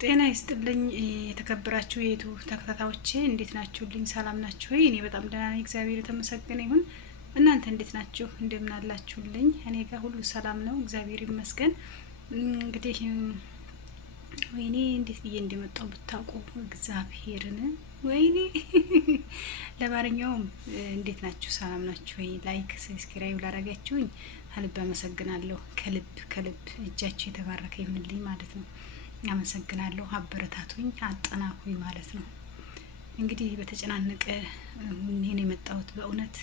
ጤና ይስጥልኝ የተከበራችሁ የዩቲዩብ ተከታታዮቼ እንዴት ናችሁልኝ? ሰላም ናችሁ ወይ? እኔ በጣም ደህና ነኝ፣ እግዚአብሔር የተመሰገነ ይሁን። እናንተ እንዴት ናችሁ? እንደምን አላችሁልኝ? እኔ ጋር ሁሉ ሰላም ነው፣ እግዚአብሔር ይመስገን። እንግዲህ ወይኔ እንዴት ብዬ እንደመጣው ብታውቁ እግዚአብሔርን ወይኔ። ለማንኛውም እንዴት ናችሁ? ሰላም ናችሁ ወይ? ላይክ ሰብስክራይብ ላደረጋችሁኝ ከልብ አመሰግናለሁ። ከልብ እጃችሁ የተባረከ ይሁንልኝ ማለት ነው። አመሰግናለሁ። አበረታቱኝ፣ አጠናኩኝ ማለት ነው። እንግዲህ በተጨናነቀ ሁኔን የመጣሁት በእውነት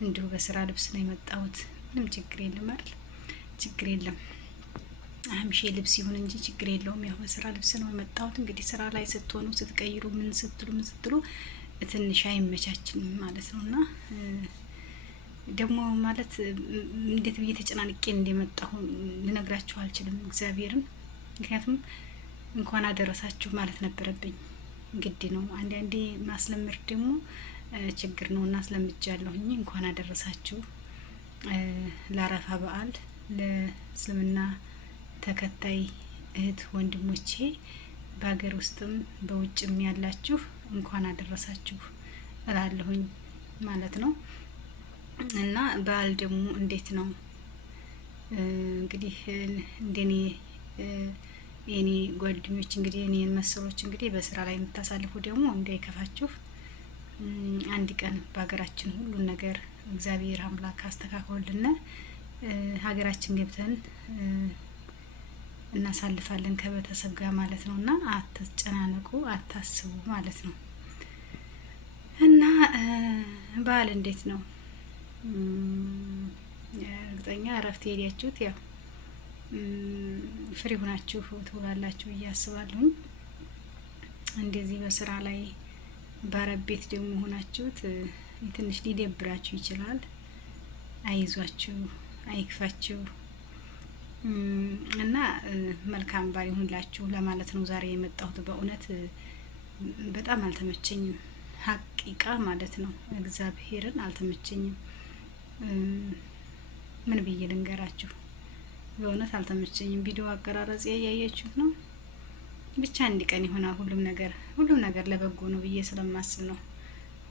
እንዲሁ በስራ ልብስ ነው የመጣሁት። ምንም ችግር የለም አይደል? ችግር የለም። አምሼ ልብስ ይሁን እንጂ ችግር የለውም። ያው በስራ ልብስ ነው የመጣሁት። እንግዲህ ስራ ላይ ስትሆኑ ስትቀይሩ ምን ስትሉ ትንሽ አይመቻችም ማለት ነውና ደግሞ ማለት እንዴት ብዬ ተጨናንቄ እንደመጣሁ ልነግራችሁ አልችልም እግዚአብሔርን። ምክንያቱም እንኳን አደረሳችሁ ማለት ነበረብኝ፣ ግድ ነው። አንዳንዴ ማስለመድ ደግሞ ችግር ነው እና አስለምጃለሁኝ። እንኳን አደረሳችሁ ለአረፋ በዓል ለእስልምና ተከታይ እህት ወንድሞቼ በሀገር ውስጥም በውጭም ያላችሁ እንኳን አደረሳችሁ እላለሁኝ ማለት ነው። እና በዓል ደግሞ እንዴት ነው እንግዲህ እንደኔ የኔ ጓደኞች እንግዲህ እኔን መሰሎች እንግዲህ በስራ ላይ የምታሳልፉ ደግሞ እንዳይከፋችሁ። አንድ ቀን በሀገራችን ሁሉን ነገር እግዚአብሔር አምላክ አስተካክሎልን ሀገራችን ገብተን እናሳልፋለን ከቤተሰብ ጋር ማለት ነው። እና አትጨናነቁ፣ አታስቡ ማለት ነው። እና በዓል እንዴት ነው? እርግጠኛ እረፍት ሄዳችሁት ያው ፍሪ ሆናችሁ ትውላላችሁ ብዬ አስባለሁኝ። እንደዚህ በስራ ላይ ባረብ ቤት ደግሞ ሆናችሁት ትንሽ ሊደብራችሁ ይችላል። አይዟችሁ፣ አይክፋችሁ እና መልካም በዓል ይሁንላችሁ ለማለት ነው ዛሬ የመጣሁት። በእውነት በጣም አልተመቸኝም፣ ሀቂቃ ማለት ነው። እግዚአብሔርን አልተመቸኝም። ምን ብዬ ልንገራችሁ? በእውነት አልተመቸኝም። ቪዲዮ አቀራረጽ ያያያችሁት ነው። ብቻ አንድ ቀን ይሆናል ሁሉም ነገር ለበጎ ነው ብዬ ስለማስብ ነው።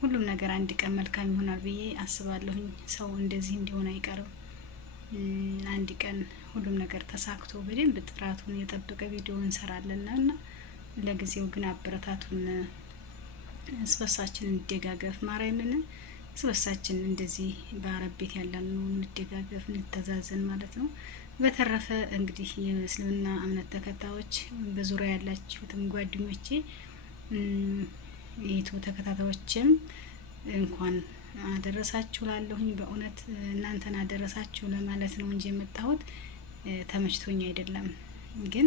ሁሉም ነገር አንድ ቀን መልካም ይሆናል ብዬ አስባለሁኝ። ሰው እንደዚህ እንዲሆን አይቀርም። አንድ ቀን ሁሉም ነገር ተሳክቶ በደንብ ጥራቱን የጠበቀ ቪዲዮ እንሰራለን እና ለጊዜው ግን አበረታቱን። እስበሳችን እንደጋገፍ ማርያምን እስበሳችን እንደዚህ በአረብ ቤት ያለን እንደጋገፍ እንተዛዘን ማለት ነው። በተረፈ እንግዲህ የእስልምና እምነት ተከታዮች በዙሪያ ያላችሁትም ጓደኞቼ የቱ ተከታታዮችም እንኳን አደረሳችሁ ላለሁኝ። በእውነት እናንተን አደረሳችሁ ለማለት ነው እንጂ የመጣሁት ተመችቶኝ አይደለም። ግን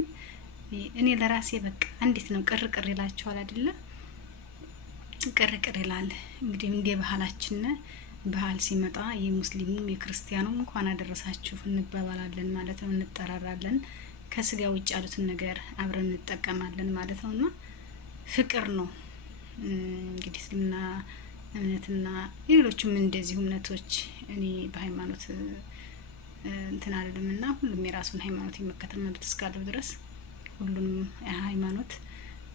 እኔ ለራሴ በቃ እንዴት ነው ቅር ይላችኋል አይደለ? ቅር ይላል። እንግዲህ እንደ ባህላችን ባህል ሲመጣ የሙስሊሙም የክርስቲያኑም እንኳን አደረሳችሁ እንባባላለን ማለት ነው። እንጠራራለን። ከስጋ ውጭ ያሉትን ነገር አብረን እንጠቀማለን ማለት ነው። እና ፍቅር ነው እንግዲህ እስልምና እምነትና ሌሎችም እንደዚሁ እምነቶች። እኔ በሃይማኖት እንትን አይደለም እና ሁሉም የራሱን ሃይማኖት የመከተል መብት እስካለው ድረስ ሁሉንም ሃይማኖት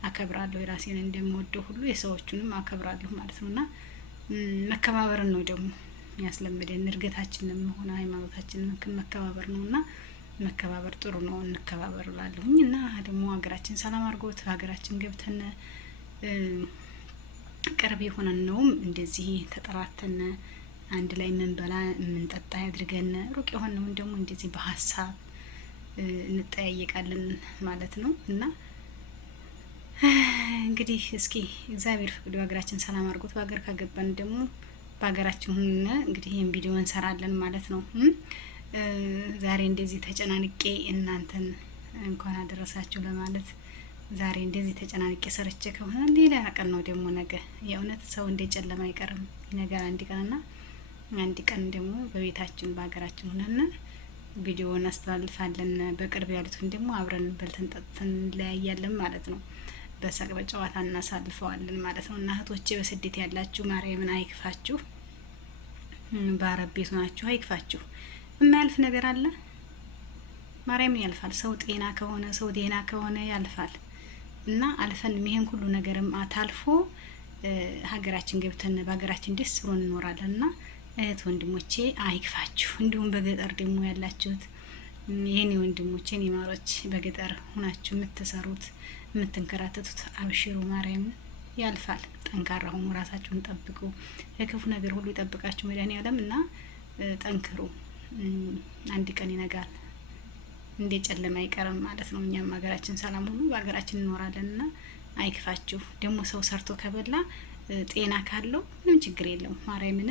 አከብራለሁ። የራሴን እንደምወደው ሁሉ የሰዎቹንም አከብራለሁ ማለት ነውና መከባበርን ነው ደግሞ ያስለመደን። እርገታችንም ሆነ ሃይማኖታችንን መከባበር ነውና መከባበር ጥሩ ነው። እንከባበር እላለሁኝ። እና ደግሞ ሀገራችን ሰላም አድርጎት ሀገራችን ገብተን ቅርብ የሆነን ነውም እንደዚህ ተጠራተን አንድ ላይ ምንበላ ምንጠጣ ያድርገን። ሩቅ የሆነውን ደግሞ እንደዚህ በሀሳብ እንጠያየቃለን ማለት ነው። እና እንግዲህ እስኪ እግዚአብሔር ፈቅዶ ሀገራችን ሰላም አድርጎት በሀገር ካገባን ደግሞ በሀገራችን ሆነ እንግዲህ ይሄን ቪዲዮ እንሰራለን ማለት ነው። ዛሬ እንደዚህ ተጨናንቄ እናንተን እንኳን አደረሳችሁ ለማለት ዛሬ እንደዚህ ተጨናንቄ ሰርቼ ከሆነ ሌላ ቀን ነው ደግሞ ነገ። የእውነት ሰው እንደ ጨለማ አይቀርም ነገር አንድ ቀንና አንድ ቀን ደግሞ በቤታችን በሀገራችን ሆነን ቪዲዮ እናስተላልፋለን። በቅርብ ያሉትን ደግሞ አብረን በልተን ጠጥተን እንለያያለን ማለት ነው። በሳቅ በጨዋታ እናሳልፈዋለን ማለት ነው። እና እህቶቼ በስደት ያላችሁ ማርያምን አይክፋችሁ፣ በአረብ ቤት ናችሁ አይክፋችሁ። የማያልፍ ነገር አለ? ማርያምን ያልፋል። ሰው ጤና ከሆነ ሰው ደህና ከሆነ ያልፋል። እና አልፈን ይሄን ሁሉ ነገርም ታልፎ ሀገራችን ገብተን በሀገራችን ደስ ብሎ እንኖራለን። እና እህት ወንድሞቼ አይክፋችሁ። እንዲሁም በገጠር ደግሞ ያላችሁት የኔ ወንድሞቼ የኔ ማሮች በገጠር ሁናችሁ የምትሰሩት የምትንከራተቱት አብሽሩ፣ ማርያም ያልፋል። ጠንካራ ሁኑ፣ ራሳችሁን ጠብቁ፣ ከክፉ ነገር ሁሉ ይጠብቃችሁ መድኃኔዓለም እና ጠንክሩ። አንድ ቀን ይነጋል፣ እንደ ጨለማ አይቀርም ማለት ነው። እኛም ሀገራችን ሰላም ሁኑ፣ በሀገራችን እንኖራለን እና አይክፋችሁ። ደግሞ ሰው ሰርቶ ከበላ ጤና ካለው ምንም ችግር የለውም ማርያምን።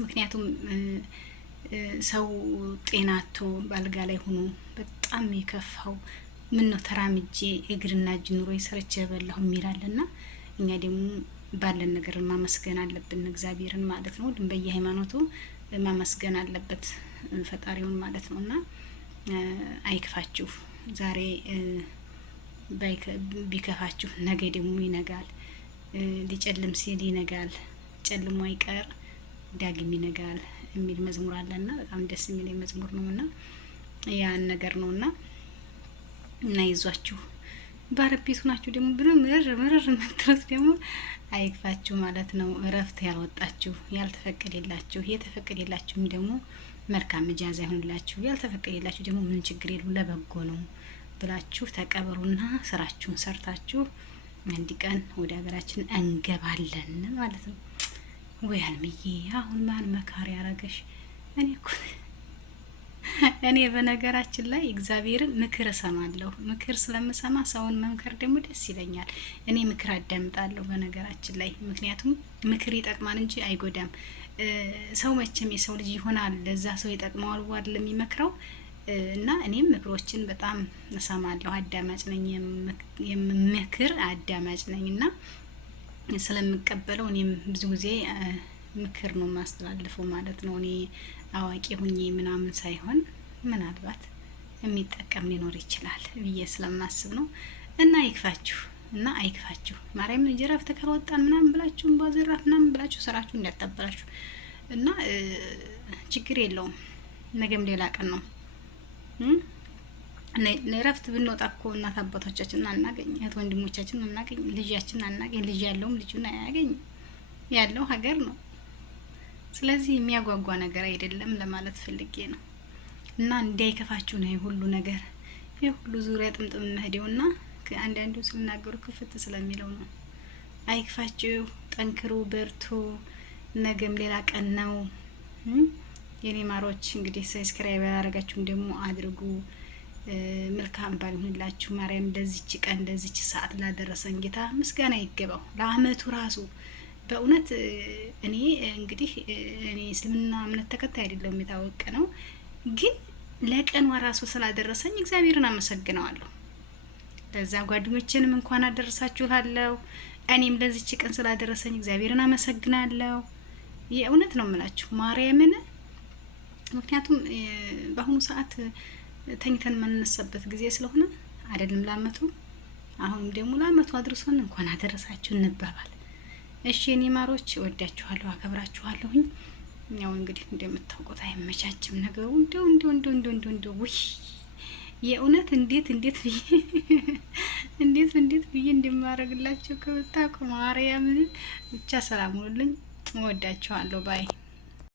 ምክንያቱም ሰው ጤና አጥቶ ባልጋ ላይ ሆኖ በጣም የከፋው ምን ነው ተራምጄ እግርና እጅ ኑሮ ሰርቼ በላሁ የሚላልና እኛ ደግሞ ባለን ነገር ማመስገን አለብን እግዚአብሔርን ማለት ነው። ሁሉም በየሃይማኖቱ ማመስገን አለበት ፈጣሪውን ማለት ነውና አይክፋችሁ። ዛሬ ቢከፋችሁ ነገ ደግሞ ይነጋል። ሊጨልም ሲል ይነጋል፣ ጨልሞ አይቀር ዳግም ይነጋል የሚል መዝሙር አለና በጣም ደስ የሚል መዝሙር ነውና ያን ነገር ነውና እና ይዟችሁ ባረቤቱ ናችሁ ደግሞ ብሎ ምርር የምትሉት ደግሞ አይክፋችሁ ማለት ነው። እረፍት ያልወጣችሁ ያልተፈቀደላችሁ፣ የተፈቀደላችሁም ደግሞ መልካም እጃዛ ይሁንላችሁ። ያልተፈቀደላችሁ ደግሞ ምን ችግር የለም ለበጎ ነው ብላችሁ ተቀበሩና ስራችሁን ሰርታችሁ አንድ ቀን ወደ ሀገራችን እንገባለን ማለት ነው። ወይ አልምዬ አሁን ማን መካሪ ያረገሽ? እኔ በነገራችን ላይ እግዚአብሔርን ምክር እሰማለሁ። ምክር ስለምሰማ ሰውን መምከር ደግሞ ደስ ይለኛል። እኔ ምክር አዳምጣለሁ በነገራችን ላይ፣ ምክንያቱም ምክር ይጠቅማል እንጂ አይጎዳም። ሰው መቼም የሰው ልጅ ይሆናል፣ ለዛ ሰው ይጠቅመዋል አይደል የሚመክረው። እና እኔም ምክሮችን በጣም እሰማለሁ፣ አዳማጭ ነኝ፣ የምክር አዳማጭ ነኝ እና ስለምቀበለው እኔም ብዙ ጊዜ ምክር ነው ማስተላልፈው ማለት ነው። እኔ አዋቂ ሁኜ ምናምን ሳይሆን ምናልባት የሚጠቀም ሊኖር ይችላል ብዬ ስለማስብ ነው። እና አይክፋችሁ እና አይክፋችሁ ማርያም ጅራፍ ተከሮጣን ምናምን ብላችሁ ባዘራፍ ምናምን ብላችሁ ስራችሁ እንዳታበላችሁ እና ችግር የለውም። ነገም ሌላ ቀን ነው። እረፍት ብንወጣ እኮ እናት አባቶቻችን አናገኝ፣ እህት ወንድሞቻችን አናገኝ፣ ልጃችን አናገኝ። ልጅ ያለውም ልጁን አያገኝ፣ ያለው ሀገር ነው። ስለዚህ የሚያጓጓ ነገር አይደለም ለማለት ፈልጌ ነው። እና እንዳይከፋችሁ ነው የሁሉ ነገር የሁሉ ዙሪያ ጥምጥም መሄደውና ከአንዳንዱ ስናገሩ ክፍት ስለሚለው ነው። አይክፋችሁ፣ ጠንክሩ፣ በርቱ። ነገም ሌላ ቀን ነው። የኔ ማሮች እንግዲህ ሰብስክራይብ ያደረጋችሁን ደግሞ አድርጉ። መልካም ባል ይሁንላችሁ። ማርያም ለዚች ቀን ለዚች ሰዓት ላደረሰን ጌታ ምስጋና ይገባው። ለአመቱ ራሱ በእውነት እኔ እንግዲህ እኔ እስልምና እምነት ተከታይ አይደለም የታወቀ ነው፣ ግን ለቀኗ ራሱ ስላደረሰኝ እግዚአብሔርን አመሰግነዋለሁ። ለዛ ጓደኞቼንም እንኳን አደረሳችሁ እላለሁ። እኔም ለዚች ቀን ስላደረሰኝ እግዚአብሔርን አመሰግናለሁ። የእውነት ነው የምላችሁ ማርያምን። ምክንያቱም በአሁኑ ሰዓት ተኝተን የምንነሳበት ጊዜ ስለሆነ አይደለም ለአመቱ። አሁንም ደግሞ ለአመቱ አድርሶን እንኳን አደረሳችሁ እንባባል። እሺ የኔ ማሮች ወዳችኋለሁ፣ አከብራችኋለሁኝ። ያው እንግዲህ እንደምታውቁት አይመቻችም ነገሩ። እንደው ውይ የእውነት እንዴት ብዬ እንደማረግላችሁ ከብታቁ ማርያምን። ብቻ ሰላም ሁኑልኝ። ወዳችኋለሁ ባይ